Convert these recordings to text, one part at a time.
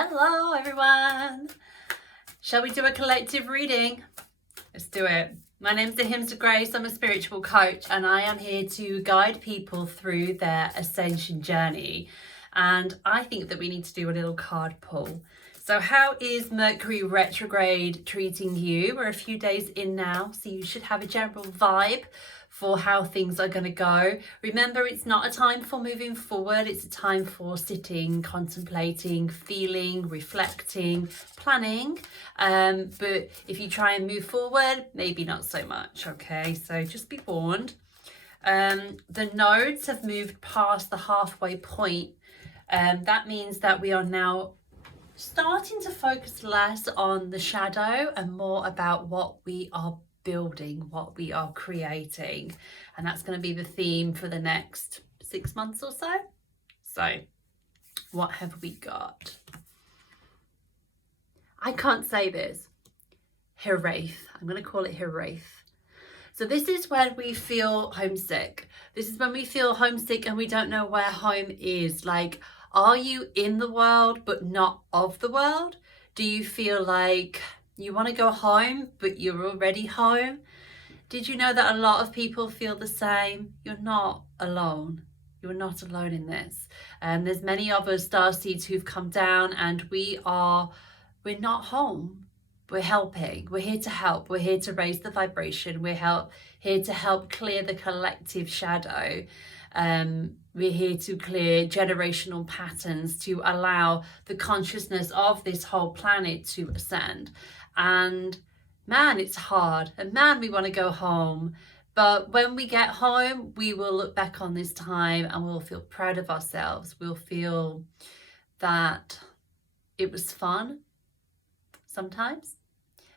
Hello everyone! Shall we do a collective reading? Let's do it. My name's The Hymns of Grace. I'm a spiritual coach and I am here to guide people through their ascension journey. And I think that we need to do a little card pull. So how is Mercury Retrograde treating you? We're a few days in now, so you should have a general vibe for how things are going to go. Remember, it's not a time for moving forward. It's a time for sitting, contemplating, feeling, reflecting, planning. But if you try and move forward, maybe not so much. Okay, so just be warned. The nodes have moved past the halfway point. That means that we are now starting to focus less on the shadow and more about what we are building, what we are creating. And that's going to be the theme for the next 6 months or so. So what have we got? I can't say this. Hiraeth. I'm going to call it Hiraeth. So this is when we feel homesick. This is when we feel homesick and we don't know where home is. Like, are you in the world but not of the world? Do you feel like you want to go home but you're already home? Did you know that a lot of people feel the same? You're not alone. You're not alone in this. There's many of us starseeds who've come down and we're not home. We're helping. We're here to help. We're here to raise the vibration. We're here to help clear the collective shadow. We're here to clear generational patterns to allow the consciousness of this whole planet to ascend. And man, it's hard. And man, we want to go home. But when we get home, we will look back on this time and we'll feel proud of ourselves. We'll feel that it was fun sometimes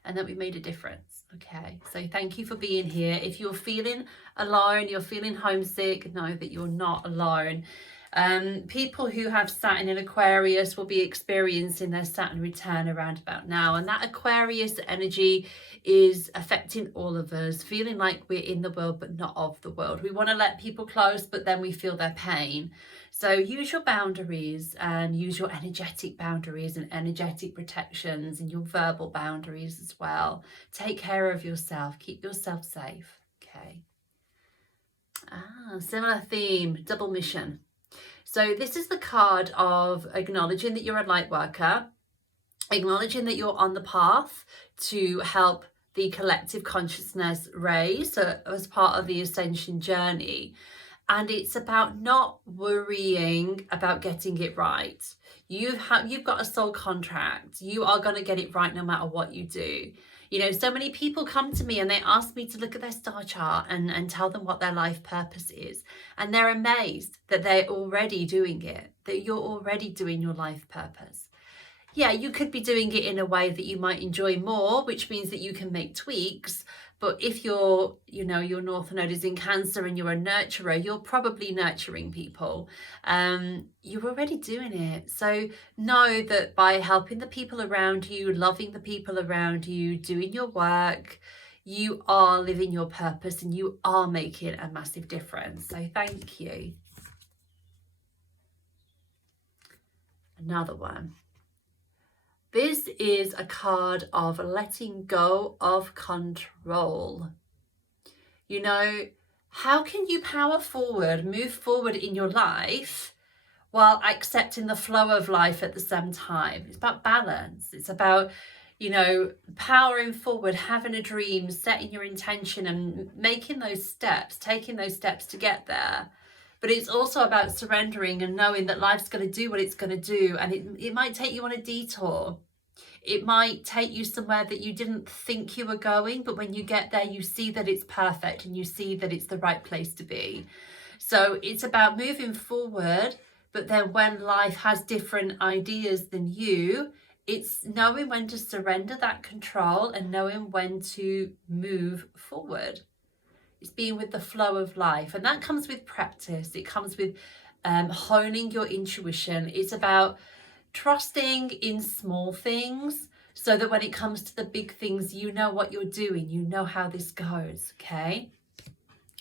and that we made a difference. Okay, so thank you for being here. If you're feeling alone, you're feeling homesick, know that you're not alone. People who have Saturn in Aquarius will be experiencing their Saturn return around about now, and that Aquarius energy is affecting all of us, feeling like we're in the world but not of the world. We want to let people close, but then we feel their pain. So use your boundaries and use your energetic boundaries and energetic protections and your verbal boundaries as well. Take care of yourself. Keep yourself safe. Okay. Similar theme, double mission. So this is the card of acknowledging that you're a light worker, acknowledging that you're on the path to help the collective consciousness raise as part of the ascension journey. And it's about not worrying about getting it right. You've got a soul contract. You are going to get it right no matter what you do. You know, so many people come to me and they ask me to look at their star chart and tell them what their life purpose is. And they're amazed that they're already doing it, that you're already doing your life purpose. Yeah, you could be doing it in a way that you might enjoy more, which means that you can make tweaks. But if your North Node is in Cancer and you're a nurturer, you're probably nurturing people. You're already doing it. So know that by helping the people around you, loving the people around you, doing your work, you are living your purpose and you are making a massive difference. So thank you. Another one. This is a card of letting go of control. You know, how can you power forward, move forward in your life while accepting the flow of life at the same time? It's about balance. It's about, powering forward, having a dream, setting your intention and making those steps, taking those steps to get there. But it's also about surrendering and knowing that life's going to do what it's going to do. And it might take you on a detour. It might take you somewhere that you didn't think you were going. But when you get there, you see that it's perfect and you see that it's the right place to be. So it's about moving forward. But then when life has different ideas than you, it's knowing when to surrender that control and knowing when to move forward. It's being with the flow of life. And that comes with practice. It comes with honing your intuition. It's about trusting in small things so that when it comes to the big things, you know what you're doing. You know how this goes, okay?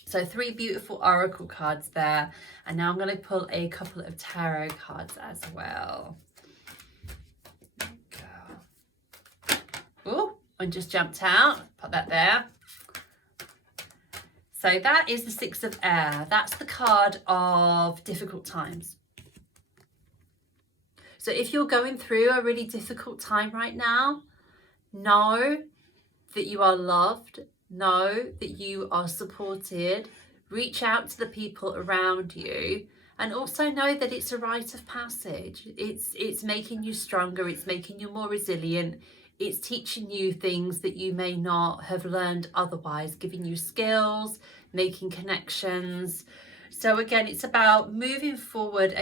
So 3 beautiful oracle cards there. And now I'm going to pull a couple of tarot cards as well. and just jumped out. Put that there. So that is the Six of Air. That's the card of difficult times. So if you're going through a really difficult time right now, know that you are loved. Know that you are supported. Reach out to the people around you. And also know that it's a rite of passage. It's making you stronger. It's making you more resilient. It's teaching you things that you may not have learned otherwise, giving you skills, making connections. So again, it's about moving forward,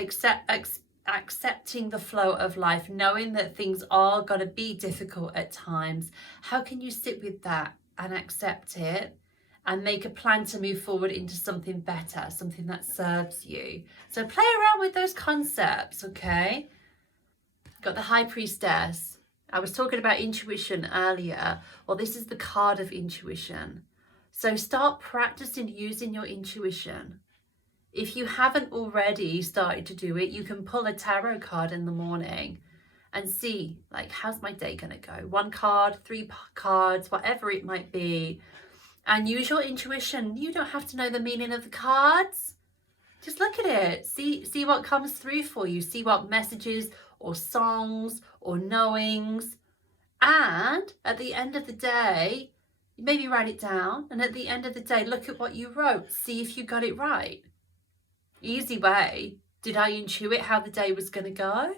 accepting the flow of life, knowing that things are going to be difficult at times. How can you sit with that and accept it and make a plan to move forward into something better, something that serves you? So play around with those concepts, okay? Got the High Priestess. I was talking about intuition earlier. Well, this is the card of intuition. So start practicing using your intuition. If you haven't already started to do it, you can pull a tarot card in the morning and see, like, how's my day going to go? 1 card, 3 cards, whatever it might be. And use your intuition. You don't have to know the meaning of the cards. Just look at it. See what comes through for you. See what messages or songs or knowings. And at the end of the day, maybe write it down. And at the end of the day, look at what you wrote. See if you got it right. Easy way. Did I intuit how the day was going to go?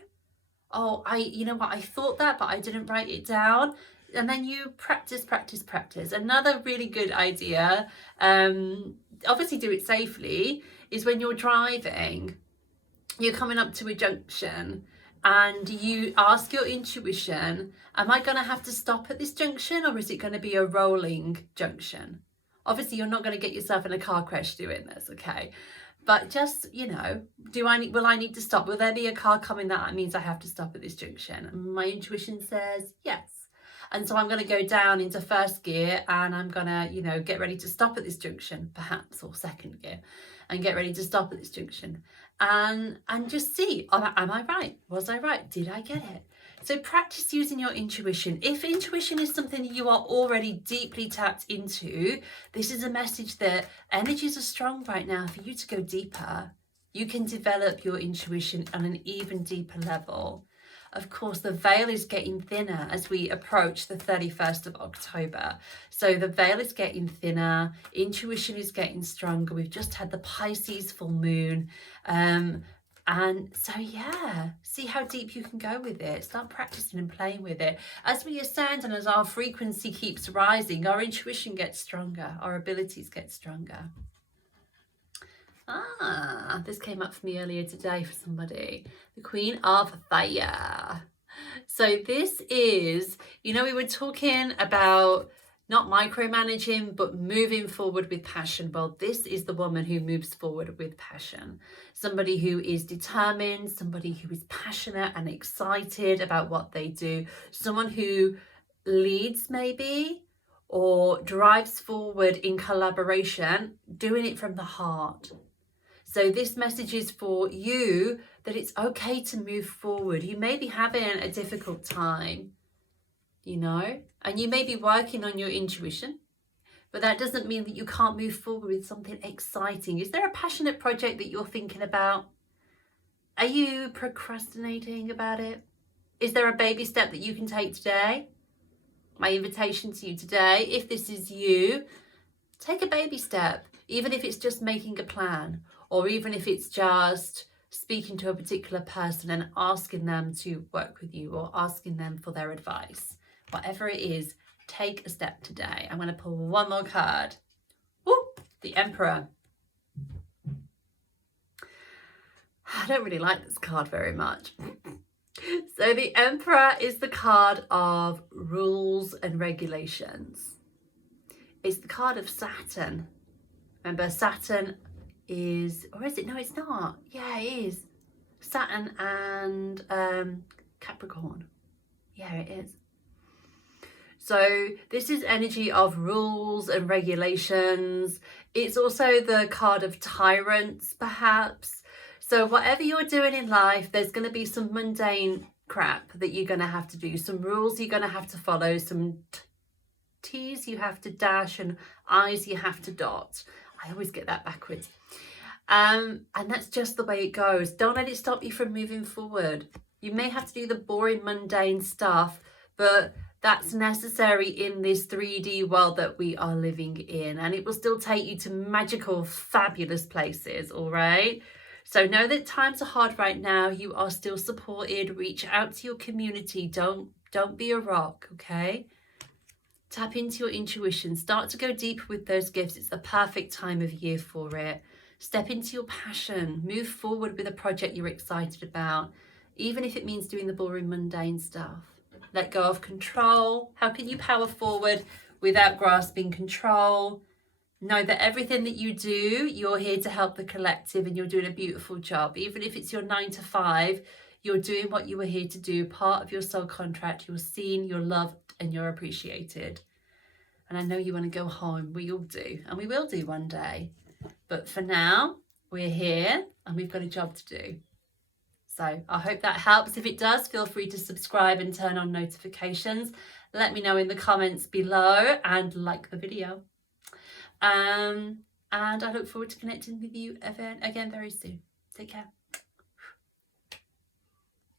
Oh, you know what? I thought that, but I didn't write it down. And then you practice. Another really good idea, obviously do it safely, is when you're driving, you're coming up to a junction and you ask your intuition, am I going to have to stop at this junction, or is it going to be a rolling junction? Obviously, you're not going to get yourself in a car crash doing this, okay? But just, you know, will I need to stop? Will there be a car coming that means I have to stop at this junction? And my intuition says yes. And so I'm going to go down into first gear and I'm going to, you know, get ready to stop at this junction, perhaps, or second gear, and get ready to stop at this junction. And just see, am I right? Was I right? Did I get it? So practice using your intuition. If intuition is something you are already deeply tapped into, this is a message that energies are strong right now for you to go deeper. You can develop your intuition on an even deeper level. Of course, the veil is getting thinner as we approach the 31st of October. So the veil is getting thinner, intuition is getting stronger. We've just had the Pisces full moon. And so, yeah, see how deep you can go with it. Start practicing and playing with it. As we ascend and as our frequency keeps rising, our intuition gets stronger, our abilities get stronger. This came up for me earlier today for somebody. The Queen of Fire. So this is, you know, we were talking about not micromanaging, but moving forward with passion. Well, this is the woman who moves forward with passion. Somebody who is determined, somebody who is passionate and excited about what they do. Someone who leads maybe, or drives forward in collaboration, doing it from the heart. So this message is for you, that it's okay to move forward. You may be having a difficult time, you know, and you may be working on your intuition, but that doesn't mean that you can't move forward with something exciting. Is there a passionate project that you're thinking about? Are you procrastinating about it? Is there a baby step that you can take today? My invitation to you today, if this is you, take a baby step, even if it's just making a plan, or even if it's just speaking to a particular person and asking them to work with you, or asking them for their advice. Whatever it is, take a step today. I'm going to pull one more card. Ooh, the Emperor. I don't really like this card very much. So the Emperor is the card of rules and regulations. It's the card of Saturn. Remember, Saturn is, or is it? No, it's not. Yeah, it is. Saturn and Capricorn. Yeah, it is. So this is energy of rules and regulations. It's also the card of tyrants, perhaps. So whatever you're doing in life, there's going to be some mundane crap that you're going to have to do, some rules you're going to have to follow, some T's you have to dash and I's you have to dot. I always get that backwards. And that's just the way it goes. Don't let it stop you from moving forward. You may have to do the boring, mundane stuff, but that's necessary in this 3D world that we are living in, and it will still take you to magical, fabulous places, all right? So know that times are hard right now. You are still supported. Reach out to your community. Don't be a rock, okay? Tap into your intuition. Start to go deeper with those gifts. It's the perfect time of year for it. Step into your passion. Move forward with a project you're excited about, even if it means doing the boring, mundane stuff. Let go of control. How can you power forward without grasping control? Know that everything that you do, you're here to help the collective, and you're doing a beautiful job. Even if it's your 9 to 5, you're doing what you were here to do, part of your soul contract. You're seen, you're loved, and you're appreciated. And I know you want to go home. We all do, and we will do one day. But for now, we're here and we've got a job to do. So I hope that helps. If it does, feel free to subscribe and turn on notifications. Let me know in the comments below and like the video. And I look forward to connecting with you again very soon. Take care.